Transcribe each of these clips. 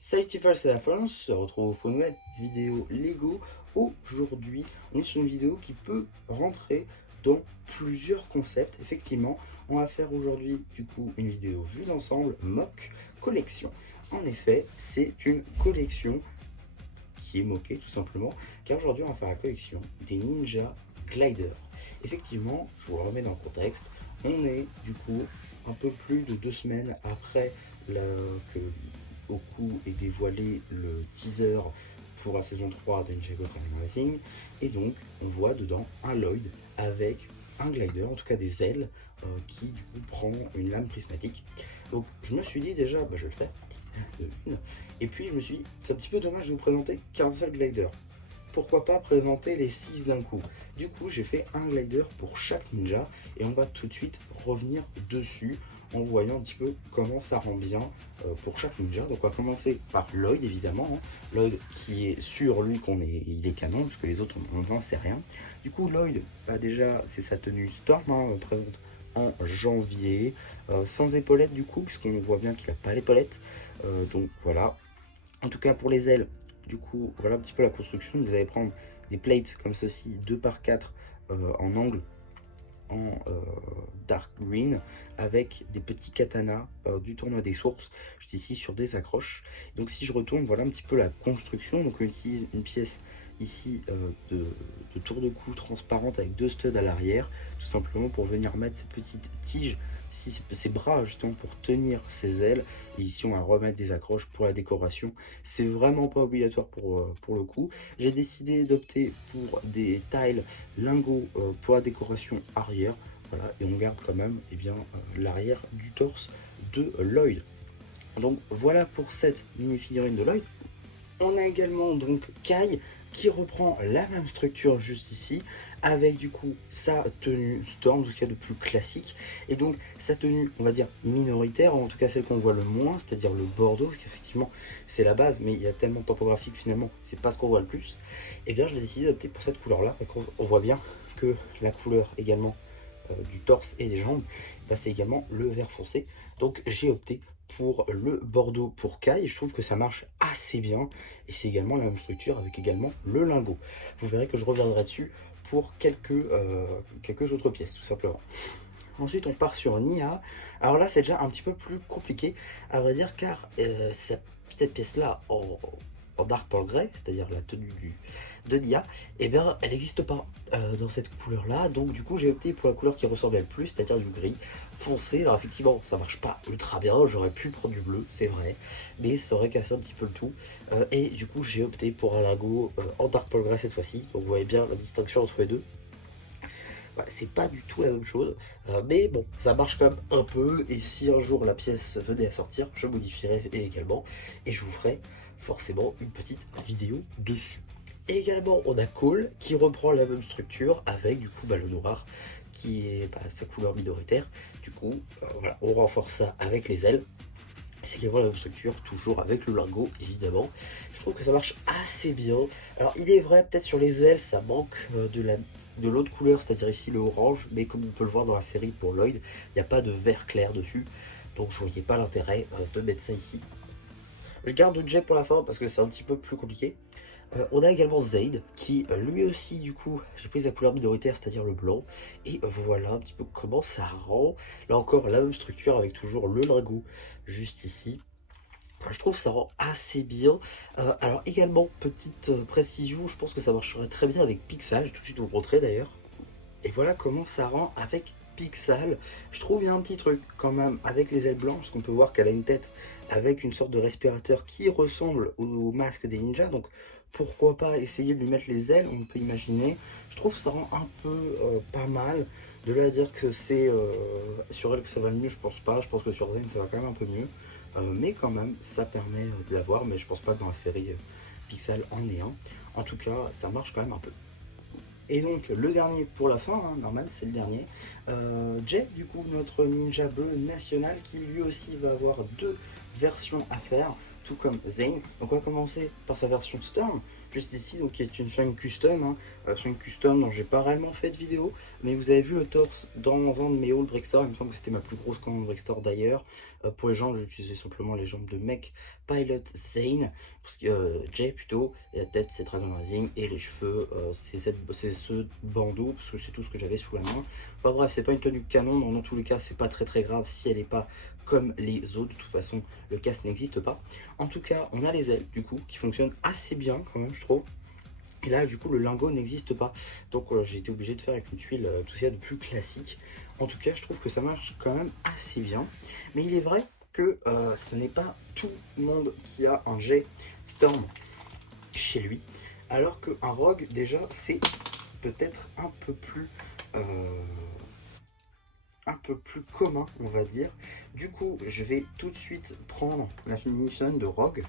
Salut Tifal, c'est la France, on se retrouve pour une nouvelle vidéo Lego. Aujourd'hui, on est sur une vidéo qui peut rentrer dans plusieurs concepts. Effectivement, on va faire aujourd'hui du coup une vidéo vue d'ensemble, mock, collection. En effet, c'est une collection qui est moquée tout simplement, car aujourd'hui on va faire la collection des Ninja Glider. Effectivement, je vous le remets dans le contexte, on est du coup un peu plus de 2 semaines après que Goku ait dévoilé le teaser pour la saison 3 de Ninjago Training Racing, et donc on voit dedans un Lloyd avec un glider, en tout cas des ailes, qui du coup prend une lame prismatique. Donc je me suis dit déjà, je vais le faire. Et puis je me suis dit, c'est un petit peu dommage de vous présenter qu'un seul glider. Pourquoi pas présenter les 6 d'un coup? Du coup, j'ai fait un glider pour chaque ninja et on va tout de suite revenir dessus en voyant un petit peu comment ça rend bien pour chaque ninja. Donc on va commencer par Lloyd évidemment, hein. Lloyd qui est sûr lui il est canon, parce que les autres on n'en sait rien. Du coup Lloyd, déjà c'est sa tenue Storm, hein, on présente en janvier, sans épaulettes du coup, puisqu'on voit bien qu'il n'a pas l'épaulette. Donc voilà. En tout cas pour les ailes, du coup voilà un petit peu la construction. Vous allez prendre des plates comme ceci, 2 par 4 en angle, en dark green, avec des petits katanas du tournoi des sources, juste ici sur des accroches. Donc si je retourne, voilà un petit peu la construction. Donc on utilise une pièce ici de tour de cou transparente avec 2 studs à l'arrière, tout simplement pour venir mettre ces petites tiges, ces bras justement pour tenir ses ailes. Et ici on va remettre des accroches pour la décoration. C'est vraiment pas obligatoire pour le coup. J'ai décidé d'opter pour des tiles lingots pour la décoration arrière. Voilà, et on garde quand même l'arrière du torse de Lloyd. Donc voilà pour cette mini figurine de Lloyd. On a également donc Kai qui reprend la même structure juste ici, avec du coup sa tenue Storm, tout cas de plus classique, et donc sa tenue on va dire minoritaire, en tout cas celle qu'on voit le moins, c'est-à-dire le bordeaux, parce qu'effectivement c'est la base, mais il y a tellement de topographique finalement, c'est pas ce qu'on voit le plus. Et bien j'ai décidé d'opter pour cette couleur là, parce qu'on voit bien que la couleur également du torse et des jambes, c'est également le vert foncé. Donc j'ai opté pour le bordeaux pour Kai, et je trouve que ça marche assez bien, et c'est également la même structure avec également le lingot. Vous verrez que je reviendrai dessus pour quelques autres pièces tout simplement. Ensuite on part sur Nia. Alors là c'est déjà un petit peu plus compliqué à vrai dire, car cette pièce là en Dark Pearl Grey, c'est-à-dire la tenue de Nia, et bien elle n'existe pas dans cette couleur là, donc du coup j'ai opté pour la couleur qui ressemblait le plus, c'est-à-dire du gris foncé. Alors effectivement ça marche pas ultra bien, j'aurais pu prendre du bleu c'est vrai, mais ça aurait cassé un petit peu le tout, et du coup j'ai opté pour un lingot en Dark Pearl Grey cette fois-ci, donc vous voyez bien la distinction entre les deux. C'est pas du tout la même chose, mais bon, ça marche quand même un peu, et si un jour la pièce venait à sortir, je modifierai également, et je vous ferai forcément une petite vidéo dessus. Et également, on a Cole qui reprend la même structure avec du coup le noir qui est sa couleur minoritaire. Du coup, voilà, on renforce ça avec les ailes. C'est également la même structure, toujours avec le lingot évidemment. Je trouve que ça marche assez bien. Alors il est vrai, peut-être sur les ailes, ça manque de l'autre couleur, c'est-à-dire ici le orange, mais comme on peut le voir dans la série pour Lloyd, il n'y a pas de vert clair dessus, donc je voyais pas l'intérêt de mettre ça ici. Je garde le jet pour la fin parce que c'est un petit peu plus compliqué. On a également Zayd qui lui aussi du coup j'ai pris sa couleur minoritaire, c'est à dire le blanc, et voilà un petit peu comment ça rend. Là encore la même structure avec toujours le lingot juste ici. Je trouve que ça rend assez bien. Alors également petite précision, je pense que ça marcherait très bien avec Pixel, je vais tout de suite vous montrer d'ailleurs. Et voilà comment ça rend avec Pixel. Je trouve il y a un petit truc quand même avec les ailes blanches, parce qu'on peut voir qu'elle a une tête avec une sorte de respirateur qui ressemble au masque des ninjas. Donc pourquoi pas essayer de lui mettre les ailes, on peut imaginer. Je trouve que ça rend un peu pas mal. De là à dire que c'est sur elle que ça va le mieux, je pense pas. Je pense que sur Zen ça va quand même un peu mieux. Mais quand même ça permet de l'avoir, mais je pense pas que dans la série Pixel en est un. En tout cas ça marche quand même un peu. Et donc le dernier pour la fin, hein, normal c'est le dernier, Jay du coup notre ninja bleu national qui lui aussi va avoir 2 versions à faire, tout comme Zane. Donc on va commencer par sa version Storm, juste ici, donc qui est une fringue custom, hein, fringue custom dont j'ai pas réellement fait de vidéo, mais vous avez vu le torse dans un de mes hauls Brickstore, il me semble que c'était ma plus grosse commande Brickstore d'ailleurs. Pour les jambes, j'ai utilisé simplement les jambes de Mech Pilot Zane, parce que Jay plutôt, et la tête c'est Dragon Rising, et les cheveux c'est ce bandeau, parce que c'est tout ce que j'avais sous la main. Enfin bref, c'est pas une tenue canon, dans tous les cas c'est pas très grave si elle est pas comme les autres, de toute façon le casque n'existe pas. En tout cas, on a les ailes du coup qui fonctionnent assez bien quand même, je trouve. Et là, du coup, le lingot n'existe pas. Donc, j'ai été obligé de faire avec une tuile, tout ça de plus classique. En tout cas, je trouve que ça marche quand même assez bien. Mais il est vrai que ce n'est pas tout le monde qui a un jet Storm chez lui. Alors qu'un Rogue, déjà, c'est peut-être un peu plus commun, on va dire. Du coup, je vais tout de suite prendre la finition de Rogue.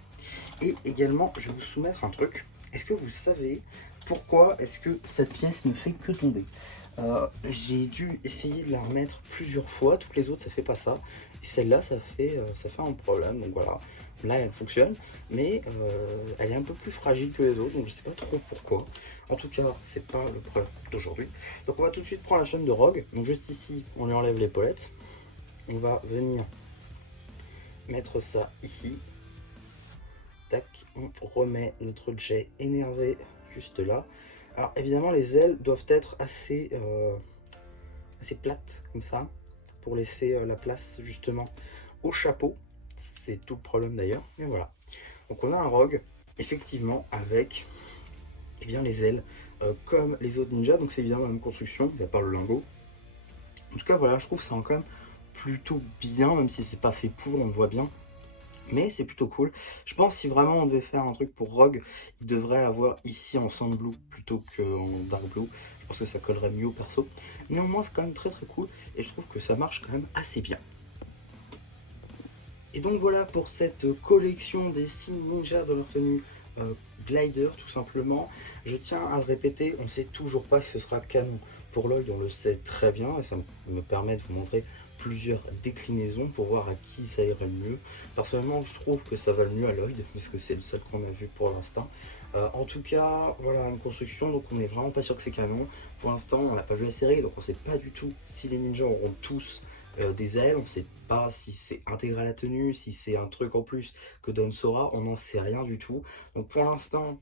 Et également, je vais vous soumettre un truc. Est-ce que vous savez pourquoi est-ce que cette pièce ne fait que tomber? J'ai dû essayer de la remettre plusieurs fois. Toutes les autres, ça fait pas ça. Et celle-là, ça fait un problème. Donc voilà. Là, elle fonctionne. Mais elle est un peu plus fragile que les autres. Donc je sais pas trop pourquoi. En tout cas, c'est pas le problème d'aujourd'hui. Donc on va tout de suite prendre la chaîne de Rogue. Donc juste ici, on lui enlève l'épaulette. On va venir mettre ça ici. Tac, on remet notre jet énervé juste là. Alors évidemment les ailes doivent être assez plates comme ça pour laisser la place justement au chapeau. C'est tout le problème d'ailleurs, mais voilà. Donc on a un Rogue effectivement avec les ailes comme les autres ninjas, donc c'est évidemment la même construction, à part le lingot. En tout cas voilà, je trouve ça quand même plutôt bien, même si c'est pas fait pour, on le voit bien. Mais c'est plutôt cool. Je pense que si vraiment on devait faire un truc pour Rogue, il devrait avoir ici en Sand Blue plutôt qu'en Dark Blue. Je pense que ça collerait mieux au perso. Néanmoins, c'est quand même très cool et je trouve que ça marche quand même assez bien. Et donc voilà pour cette collection des 6 ninjas de leur tenue glider tout simplement. Je tiens à le répéter, on ne sait toujours pas si ce sera canon pour Lloyd, on le sait très bien et ça me permet de vous montrer plusieurs déclinaisons pour voir à qui ça irait le mieux. Personnellement, je trouve que ça va le mieux à Lloyd parce que c'est le seul qu'on a vu pour l'instant. En tout cas, voilà une construction, donc on n'est vraiment pas sûr que c'est canon. Pour l'instant, on n'a pas vu la série, donc on ne sait pas du tout si les ninjas auront tous des ailes. On ne sait pas si c'est intégré à la tenue, si c'est un truc en plus que donne Sora, on n'en sait rien du tout. Donc pour l'instant,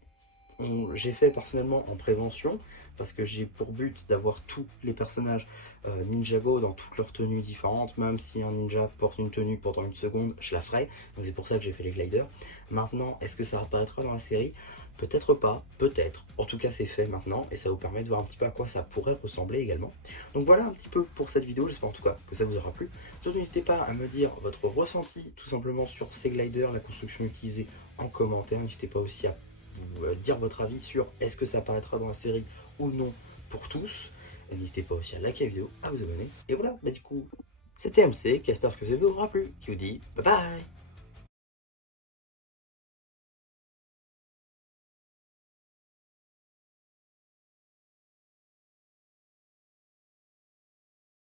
j'ai fait personnellement en prévention parce que j'ai pour but d'avoir tous les personnages Ninjago dans toutes leurs tenues différentes. Même si un ninja porte une tenue pendant une seconde, je la ferai. Donc c'est pour ça que j'ai fait les gliders. Maintenant, est-ce que ça apparaîtra dans la série? Peut-être pas, peut-être. En tout cas, c'est fait maintenant et ça vous permet de voir un petit peu à quoi ça pourrait ressembler également. Donc voilà un petit peu pour cette vidéo. J'espère en tout cas que ça vous aura plu. Surtout, n'hésitez pas à me dire votre ressenti tout simplement sur ces gliders, la construction utilisée en commentaire. N'hésitez pas aussi à dire votre avis sur est-ce que ça apparaîtra dans la série ou non pour tous. N'hésitez pas aussi à liker la vidéo, à vous abonner. Et voilà, du coup, c'était MC qui espère que ça vous aura plu, qui vous dit bye bye.